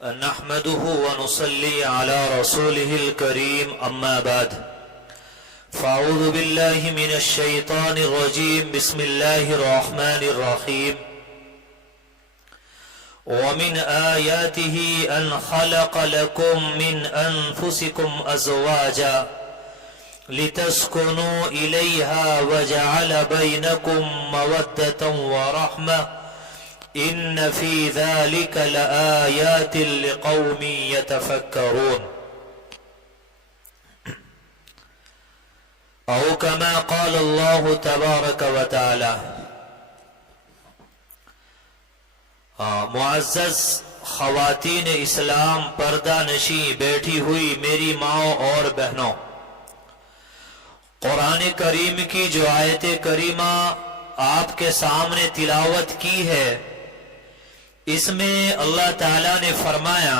نحمده ونصلي على رسوله الكريم أما بعد فأعوذ بالله من الشيطان الرجيم بسم الله الرحمن الرحيم ومن آياته أن خلق لكم من أنفسكم أزواجا لتسكنوا إليها وجعل بينكم مودة ورحمة إن في ذلك لآيات لقوم يتفكرون أو كما قال الله تبارك وتعالى. معزز خواتین اسلام، پردہ نشیں بیٹھی ہوئی میری ماؤں اور بہنوں، قرآن کریم کی جو آیت کریمہ آپ کے سامنے تلاوت کی ہے، اس میں اللہ تعالیٰ نے فرمایا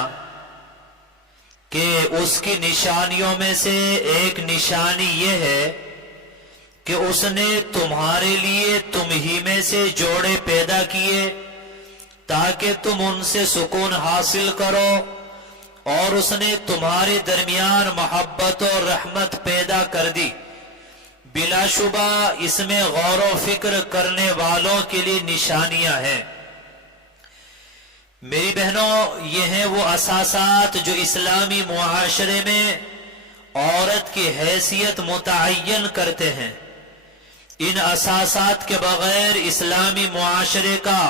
کہ اس کی نشانیوں میں سے ایک نشانی یہ ہے کہ اس نے تمہارے لیے تم ہی میں سے جوڑے پیدا کیے تاکہ تم ان سے سکون حاصل کرو، اور اس نے تمہارے درمیان محبت اور رحمت پیدا کر دی۔ بلا شبہ اس میں غور و فکر کرنے والوں کے لیے نشانیاں ہیں۔ میری بہنوں، یہ ہیں وہ اساسات جو اسلامی معاشرے میں عورت کی حیثیت متعین کرتے ہیں۔ ان اساسات کے بغیر اسلامی معاشرے کا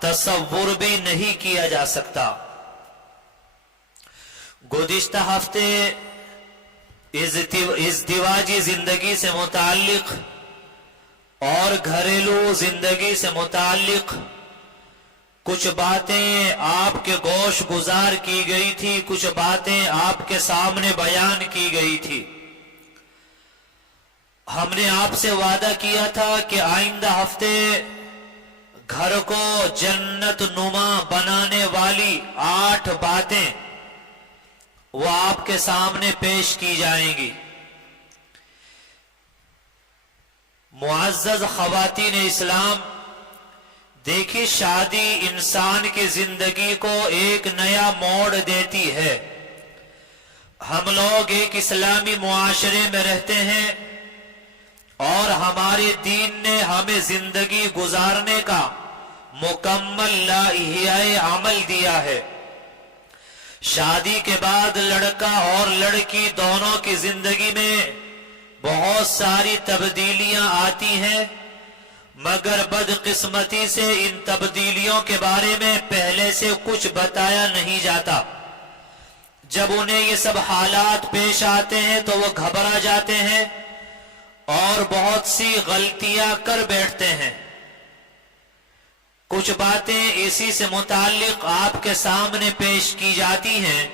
تصور بھی نہیں کیا جا سکتا۔ گزشتہ ہفتے ازدواجی زندگی سے متعلق اور گھریلو زندگی سے متعلق کچھ باتیں آپ کے گوش گزار کی گئی تھی، کچھ باتیں آپ کے سامنے بیان کی گئی تھی۔ ہم نے آپ سے وعدہ کیا تھا کہ آئندہ ہفتے گھر کو جنت نما بنانے والی 8 باتیں وہ آپ کے سامنے پیش کی جائیں گی۔ معزز خواتین اسلام، دیکھیے، شادی انسان کی زندگی کو ایک نیا موڑ دیتی ہے۔ ہم لوگ ایک اسلامی معاشرے میں رہتے ہیں اور ہمارے دین نے ہمیں زندگی گزارنے کا مکمل لائحہ عمل دیا ہے۔ شادی کے بعد لڑکا اور لڑکی دونوں کی زندگی میں بہت ساری تبدیلیاں آتی ہیں، مگر بدقسمتی سے ان تبدیلیوں کے بارے میں پہلے سے کچھ بتایا نہیں جاتا۔ جب انہیں یہ سب حالات پیش آتے ہیں تو وہ گھبرا جاتے ہیں اور بہت سی غلطیاں کر بیٹھتے ہیں۔ کچھ باتیں اسی سے متعلق آپ کے سامنے پیش کی جاتی ہیں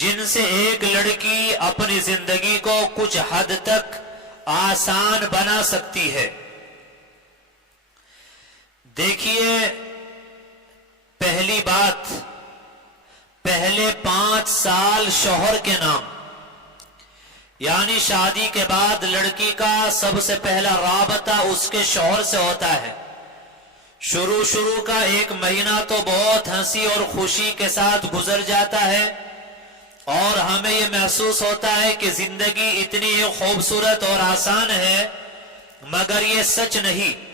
جن سے ایک لڑکی اپنی زندگی کو کچھ حد تک آسان بنا سکتی ہے۔ دیکھیے، پہلی بات، پہلے 5 سال شوہر کے نام، یعنی شادی کے بعد لڑکی کا سب سے پہلا رابطہ اس کے شوہر سے ہوتا ہے۔ شروع کا 1 مہینہ تو بہت ہنسی اور خوشی کے ساتھ گزر جاتا ہے اور ہمیں یہ محسوس ہوتا ہے کہ زندگی اتنی خوبصورت اور آسان ہے، مگر یہ سچ نہیں۔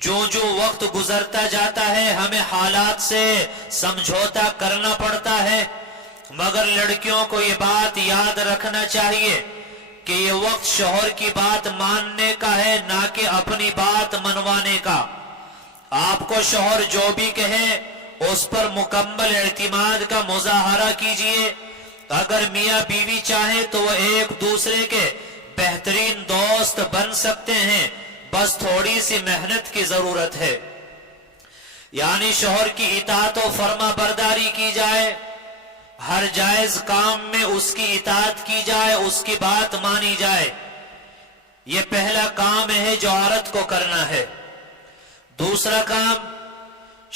جو وقت گزرتا جاتا ہے ہمیں حالات سے سمجھوتا کرنا پڑتا ہے، مگر لڑکیوں کو یہ بات یاد رکھنا چاہیے کہ یہ وقت شوہر کی بات ماننے کا ہے، نہ کہ اپنی بات منوانے کا۔ آپ کو شوہر جو بھی کہے اس پر مکمل اعتماد کا مظاہرہ کیجئے۔ اگر میاں بیوی چاہیں تو وہ ایک دوسرے کے بہترین دوست بن سکتے ہیں، بس تھوڑی سی محنت کی ضرورت ہے۔ یعنی شوہر کی اطاعت و فرما برداری کی جائے، ہر جائز کام میں اس کی اطاعت کی جائے، اس کی بات مانی جائے۔ یہ پہلا کام ہے جو عورت کو کرنا ہے۔ دوسرا کام،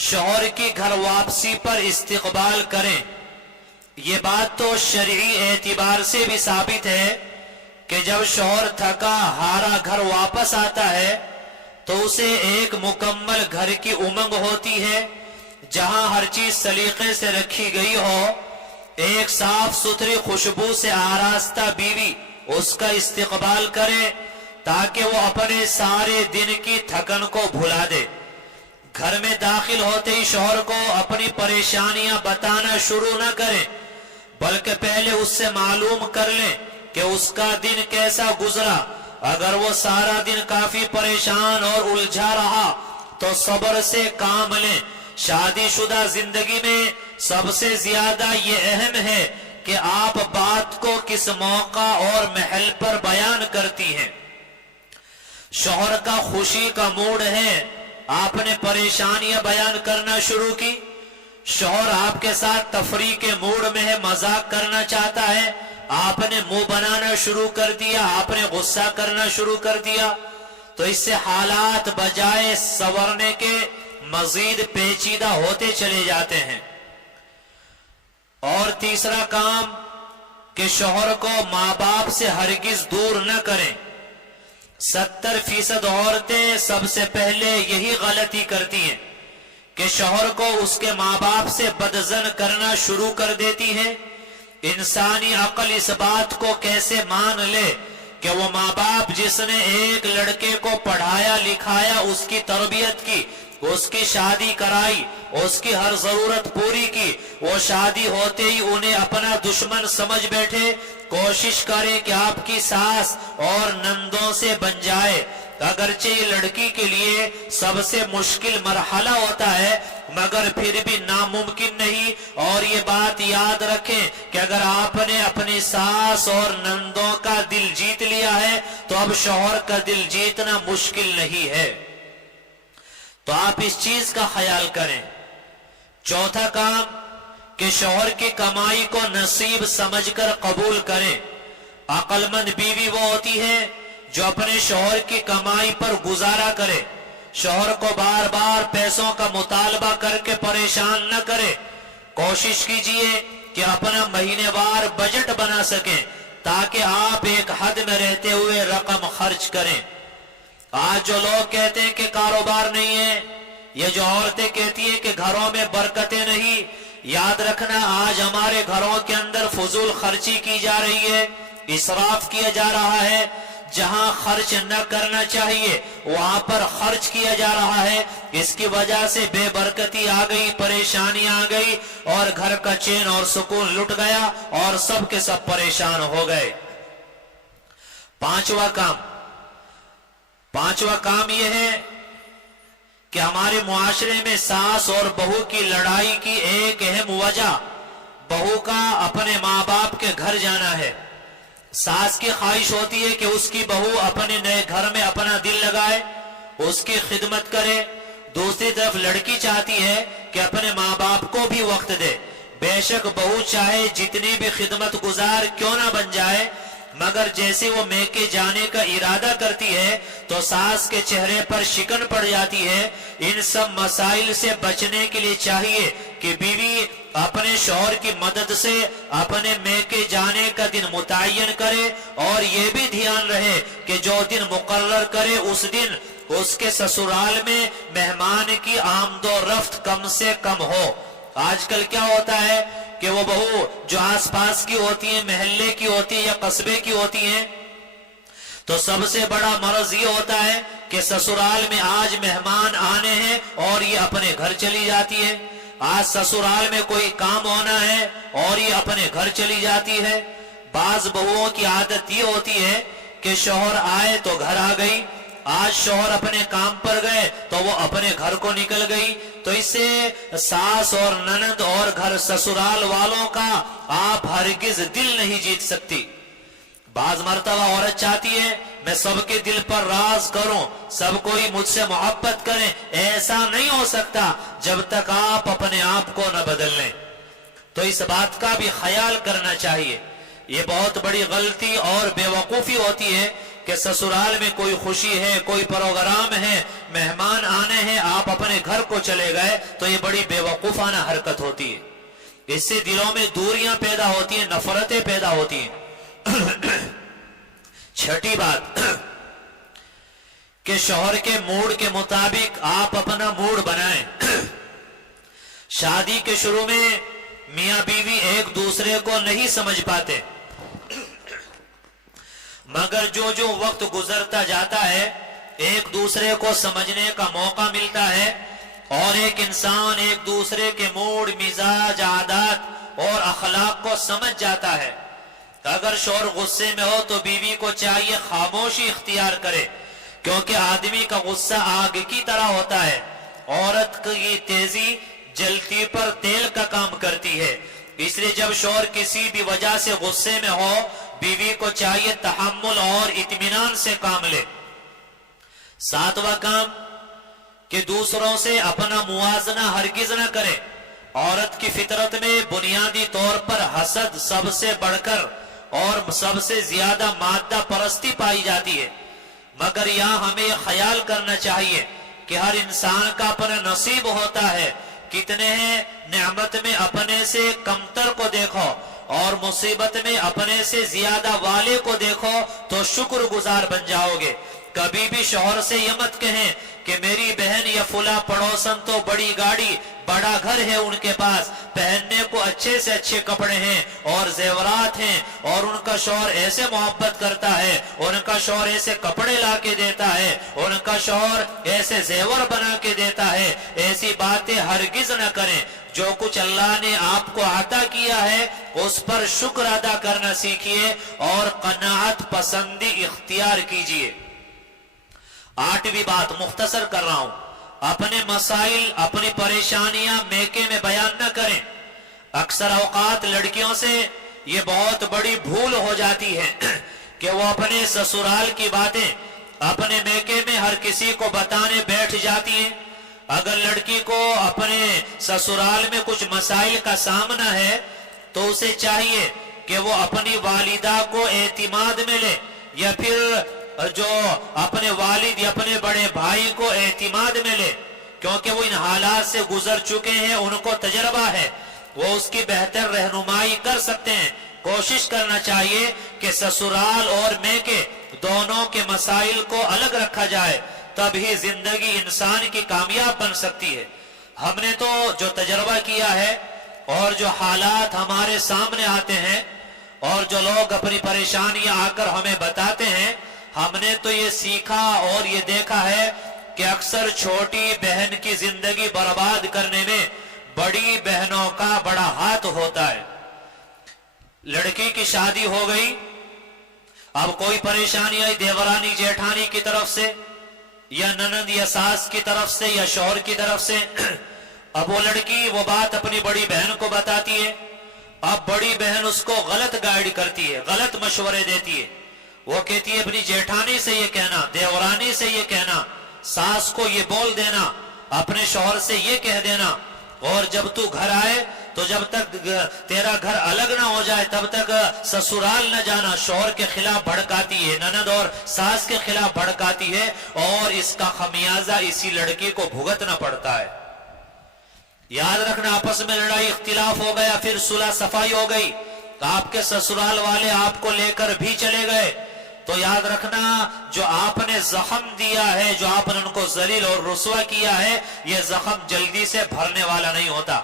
شوہر کی گھر واپسی پر استقبال کریں۔ یہ بات تو شرعی اعتبار سے بھی ثابت ہے کہ جب شوہر تھکا ہارا گھر واپس آتا ہے تو اسے ایک مکمل گھر کی امنگ ہوتی ہے جہاں ہر چیز سلیقے سے رکھی گئی ہو، ایک صاف ستھری خوشبو سے آراستہ بیوی اس کا استقبال کرے تاکہ وہ اپنے سارے دن کی تھکن کو بھلا دے۔ گھر میں داخل ہوتے ہی شوہر کو اپنی پریشانیاں بتانا شروع نہ کریں، بلکہ پہلے اس سے معلوم کر لیں کہ اس کا دن کیسا گزرا۔ اگر وہ سارا دن کافی پریشان اور الجھا رہا تو صبر سے کام لیں۔ شادی شدہ زندگی میں سب سے زیادہ یہ اہم ہے کہ آپ بات کو کس موقع اور محل پر بیان کرتی ہیں۔ شوہر کا خوشی کا موڈ ہے، آپ نے پریشانیاں بیان کرنا شروع کی۔ شوہر آپ کے ساتھ تفریح کے موڈ میں ہے، مذاق کرنا چاہتا ہے، آپ نے منہ بنانا شروع کر دیا، آپ نے غصہ کرنا شروع کر دیا، تو اس سے حالات بجائے سنورنے کے مزید پیچیدہ ہوتے چلے جاتے ہیں۔ اور تیسرا کام کہ شوہر کو ماں باپ سے ہرگز دور نہ کریں۔ 70% عورتیں سب سے پہلے یہی غلطی کرتی ہیں کہ شوہر کو اس کے ماں باپ سے بدظن کرنا شروع کر دیتی ہیں۔ انسانی عقل اس بات کو کیسے مان لے کہ وہ ماں باپ جس نے ایک لڑکے کو پڑھایا لکھایا، اس کی تربیت کی، اس کی شادی کرائی، اس کی ہر ضرورت پوری کی، وہ شادی ہوتے ہی انہیں اپنا دشمن سمجھ بیٹھے، کوشش کرے کہ آپ کی ساس اور نندوں سے بن جائے۔ اگرچہ یہ لڑکی کے لیے سب سے مشکل مرحلہ ہوتا ہے، مگر پھر بھی ناممکن نہیں۔ اور یہ بات یاد رکھیں کہ اگر آپ نے اپنی ساس اور نندوں کا دل جیت لیا ہے تو اب شوہر کا دل جیتنا مشکل نہیں ہے۔ تو آپ اس چیز کا خیال کریں۔ چوتھا کام کہ شوہر کی کمائی کو نصیب سمجھ کر قبول کریں۔ عقل مند بیوی وہ ہوتی ہے جو اپنے شوہر کی کمائی پر گزارا کرے، شوہر کو بار بار پیسوں کا مطالبہ کر کے پریشان نہ کرے۔ کوشش کیجئے کہ اپنا مہینے وار بجٹ بنا سکیں تاکہ آپ ایک حد میں رہتے ہوئے رقم خرچ کریں۔ آج جو لوگ کہتے ہیں کہ کاروبار نہیں ہے، یہ جو عورتیں کہتی ہیں کہ گھروں میں برکتیں نہیں، یاد رکھنا آج ہمارے گھروں کے اندر فضول خرچی کی جا رہی ہے، اسراف کیا جا رہا ہے۔ جہاں خرچ نہ کرنا چاہیے وہاں پر خرچ کیا جا رہا ہے۔ اس کی وجہ سے بے برکتی آ گئی، پریشانی آ گئی، اور گھر کا چین اور سکون لٹ گیا اور سب کے سب پریشان ہو گئے۔ پانچواں کام یہ ہے کہ ہمارے معاشرے میں ساس اور بہو کی لڑائی کی ایک اہم وجہ بہو کا اپنے ماں باپ کے گھر جانا ہے۔ ساس کی خواہش ہوتی ہے کہ اس کی بہو اپنے نئے گھر میں اپنا دل لگائے، اس کی خدمت کرے۔ دوسری طرف لڑکی چاہتی ہے کہ اپنے ماں باپ کو بھی وقت دے۔ بے شک بہو چاہے جتنی بھی خدمت گزار کیوں نہ بن جائے، مگر جیسے وہ میکے جانے کا ارادہ کرتی ہے تو ساس کے چہرے پر شکن پڑ جاتی ہے۔ ان سب مسائل سے بچنے کے لیے چاہیے کہ بیوی اپنے شوہر کی مدد سے اپنے میکے جانے کا دن متعین کرے، اور یہ بھی دھیان رہے کہ جو دن مقرر کرے اس دن اس کے سسرال میں مہمان کی آمد و رفت کم سے کم ہو۔ آج کل کیا ہوتا ہے کہ وہ بہو جو آس پاس کی ہوتی ہیں، محلے کی ہوتی ہیں یا قصبے کی ہوتی ہیں، تو سب سے بڑا مرض یہ ہوتا ہے کہ سسرال میں آج مہمان آنے ہیں اور یہ اپنے گھر چلی جاتی ہے۔ آج سسرال میں کوئی کام ہونا ہے اور یہ اپنے گھر چلی جاتی ہے۔ بعض بہوؤں کی عادت یہ ہوتی ہے کہ شوہر آئے تو گھر آ گئی، آج شوہر اپنے کام پر گئے تو وہ اپنے گھر کو نکل گئی۔ تو اس سے ساس اور نند اور گھر سسرال والوں کا آپ ہرگز دل نہیں جیت سکتی۔ بعض مرتبہ عورت چاہتی ہے میں سب کے دل پر راز کروں، سب کوئی مجھ سے محبت کریں، ایسا نہیں ہو سکتا جب تک آپ اپنے آپ کو نہ بدل لیں۔ تو اس بات کا بھی خیال کرنا چاہیے۔ یہ بہت بڑی غلطی اور بے وقوفی ہوتی ہے کہ سسرال میں کوئی خوشی ہے، کوئی پروگرام ہے، مہمان آنے ہیں، آپ اپنے گھر کو چلے گئے، تو یہ بڑی بے وقوفانہ حرکت ہوتی ہے۔ اس سے دلوں میں دوریاں پیدا ہوتی ہیں، نفرتیں پیدا ہوتی ہیں۔ چھٹی بات کہ شوہر کے موڈ کے مطابق آپ اپنا موڈ بنائیں۔ شادی کے شروع میں میاں بیوی ایک دوسرے کو نہیں سمجھ پاتے، مگر جو جو وقت گزرتا جاتا ہے ایک دوسرے کو سمجھنے کا موقع ملتا ہے، اور ایک انسان ایک دوسرے کے موڈ، مزاج، عادات اور اخلاق کو سمجھ جاتا ہے۔ اگر شوہر غصے میں ہو تو بیوی کو چاہیے خاموشی اختیار کرے، کیونکہ آدمی کا غصہ آگ کی طرح ہوتا ہے، عورت کی تیزی جلتی پر تیل کا کام کرتی ہے۔ اس لیے جب شوہر کسی بھی وجہ سے غصے میں ہو، بیوی کو چاہیے تحمل اور اطمینان سے کام لے۔ ساتواں کام کہ دوسروں سے اپنا موازنہ ہرگز نہ کرے۔ عورت کی فطرت میں بنیادی طور پر حسد سب سے بڑھ کر اور سب سے زیادہ مادہ پرستی پائی جاتی ہے، مگر یہاں ہمیں یہ خیال کرنا چاہیے کہ ہر انسان کا اپنا نصیب ہوتا ہے۔ کتنے ہیں نعمت میں اپنے سے کمتر کو دیکھو، اور مصیبت میں اپنے سے زیادہ والے کو دیکھو تو شکر گزار بن جاؤ گے۔ کبھی بھی شوہر سے یہ مت کہیں کہ میری بہن یا فلاں پڑوسن تو بڑی گاڑی، بڑا گھر ہے ان کے پاس، پہننے کو اچھے سے اچھے کپڑے ہیں اور زیورات ہیں، اور ان کا شوہر ایسے محبت کرتا ہے، ان کا شوہر ایسے کپڑے لا کے دیتا ہے، ان کا شوہر ایسے زیور بنا کے دیتا ہے۔ ایسی باتیں ہرگز نہ کریں۔ جو کچھ اللہ نے آپ کو عطا کیا ہے اس پر شکر ادا کرنا سیکھیے اور قناعت پسندی اختیار کیجیے۔ 8ویں بات مختصر کر رہا ہوں، اپنے مسائل، اپنی پریشانیاں میکے میں بیان نہ کریں۔ اکثر اوقات لڑکیوں سے یہ بہت بڑی بھول ہو جاتی ہے کہ وہ اپنے سسرال کی باتیں اپنے میکے میں ہر کسی کو بتانے بیٹھ جاتی ہیں۔ اگر لڑکی کو اپنے سسرال میں کچھ مسائل کا سامنا ہے تو اسے چاہیے کہ وہ اپنی والدہ کو اعتماد میں لے، یا پھر جو اپنے والد یا اپنے بڑے بھائی کو اعتماد میں لے، کیونکہ وہ ان حالات سے گزر چکے ہیں، ان کو تجربہ ہے، وہ اس کی بہتر رہنمائی کر سکتے ہیں۔ کوشش کرنا چاہیے کہ سسرال اور میکے دونوں کے مسائل کو الگ رکھا جائے، تب ہی زندگی انسان کی کامیاب بن سکتی ہے۔ ہم نے تو جو تجربہ کیا ہے اور جو حالات ہمارے سامنے آتے ہیں اور جو لوگ اپنی پریشانیاں آ کر ہمیں بتاتے ہیں، ہم نے تو یہ سیکھا اور یہ دیکھا ہے کہ اکثر چھوٹی بہن کی زندگی برباد کرنے میں بڑی بہنوں کا بڑا ہاتھ ہوتا ہے۔ لڑکی کی شادی ہو گئی، اب کوئی پریشانی آئی دیورانی جیٹھانی کی طرف سے یا ننند یا ساس کی طرف سے یا شوہر کی طرف سے، اب وہ لڑکی وہ بات اپنی بڑی بہن کو بتاتی ہے۔ اب بڑی بہن اس کو غلط گائیڈ کرتی ہے، غلط مشورے دیتی ہے۔ وہ کہتی ہے اپنی جیٹھانی سے یہ کہنا، دیورانی سے یہ کہنا، ساس کو یہ بول دینا، اپنے شوہر سے یہ کہہ دینا، اور جب تو گھر آئے تو جب تک تیرا گھر الگ نہ ہو جائے تب تک سسرال نہ جانا۔ شوہر کے خلاف بھڑکاتی ہے، نند اور ساس کے خلاف بھڑکاتی ہے، اور اس کا خمیازہ اسی لڑکی کو بھگتنا پڑتا ہے۔ یاد رکھنا، آپس میں لڑائی اختلاف ہو گیا، پھر صلح صفائی ہو گئی، تو آپ کے سسرال والے آپ کو لے کر بھی چلے گئے، تو یاد رکھنا جو آپ نے زخم دیا ہے، جو آپ نے ان کو ذلیل اور رسوا کیا ہے، یہ زخم جلدی سے بھرنے والا نہیں ہوتا۔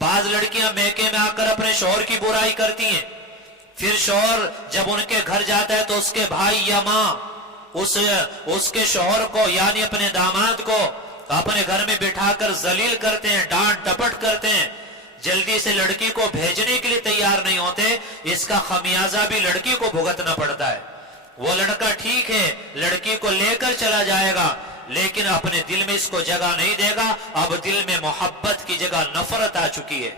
بعض لڑکیاں میکے میں آ کر اپنے شوہر کی برائی کرتی ہیں، پھر شوہر جب ان کے گھر جاتا ہے تو اس کے بھائی یا ماں اس کے شوہر کو یعنی اپنے داماد کو اپنے گھر میں بٹھا کر ذلیل کرتے ہیں، ڈانٹ ڈپٹ کرتے ہیں، جلدی سے لڑکی کو بھیجنے کے لیے تیار نہیں ہوتے۔ اس کا خمیازہ بھی لڑکی کو بھگتنا پڑتا ہے۔ وہ لڑکا ٹھیک ہے لڑکی کو لے کر چلا جائے گا، لیکن اپنے دل میں اس کو جگہ نہیں دے گا، اب دل میں محبت کی جگہ نفرت آ چکی ہے۔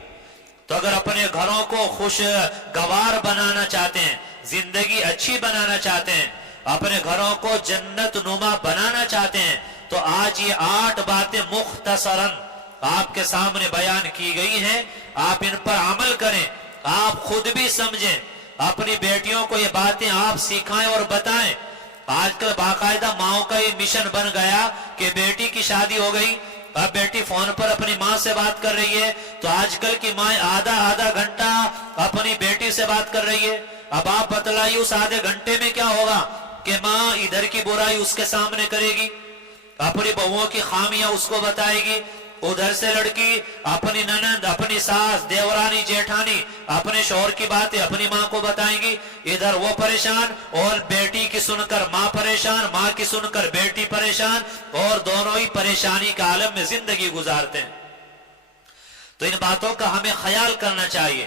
تو اگر اپنے گھروں کو خوشگوار بنانا چاہتے ہیں، زندگی اچھی بنانا چاہتے ہیں، اپنے گھروں کو جنت نما بنانا چاہتے ہیں، تو آج یہ 8 باتیں مختصراً آپ کے سامنے بیان کی گئی ہیں، آپ ان پر عمل کریں، آپ خود بھی سمجھیں، اپنی بیٹیوں کو یہ باتیں آپ سکھائیں اور بتائیں۔ آج کل باقاعدہ ماؤں کا یہ مشن بن گیا کہ بیٹی کی شادی ہو گئی، اب بیٹی فون پر اپنی ماں سے بات کر رہی ہے، تو آج کل کی ماں آدھا گھنٹہ اپنی بیٹی سے بات کر رہی ہے۔ اب آپ بتلائیے اس آدھے گھنٹے میں کیا ہوگا کہ ماں ادھر کی برائی اس کے سامنے کرے گی، اپنی بہوؤں کی خامیاں اس کو بتائے گی، ادھر سے لڑکی اپنی ننند، اپنی ساس، دیورانی، جیٹھانی اپنے شوہر کی باتیں اپنی ماں کو بتائیں گی، ادھر وہ پریشان، اور بیٹی کی سن کر ماں پریشان، ماں کی سن کر بیٹی پریشان، اور دونوں ہی پریشانی کا عالم میں زندگی گزارتے ہیں۔ تو ان باتوں کا ہمیں خیال کرنا چاہیے۔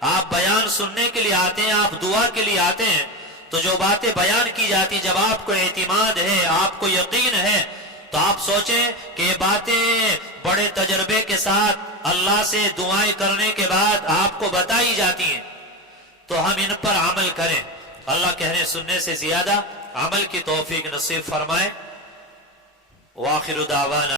آپ بیان سننے کے لیے آتے ہیں، آپ دعا کے لیے آتے ہیں، تو جو باتیں بیان کی جاتی، جب آپ کو اعتماد ہے، آپ کو یقین ہے، تو آپ سوچیں کہ یہ باتیں بڑے تجربے کے ساتھ اللہ سے دعائیں کرنے کے بعد آپ کو بتائی جاتی ہیں، تو ہم ان پر عمل کریں۔ اللہ کہنے سننے سے زیادہ عمل کی توفیق نصیب فرمائے۔ وآخر دعوانا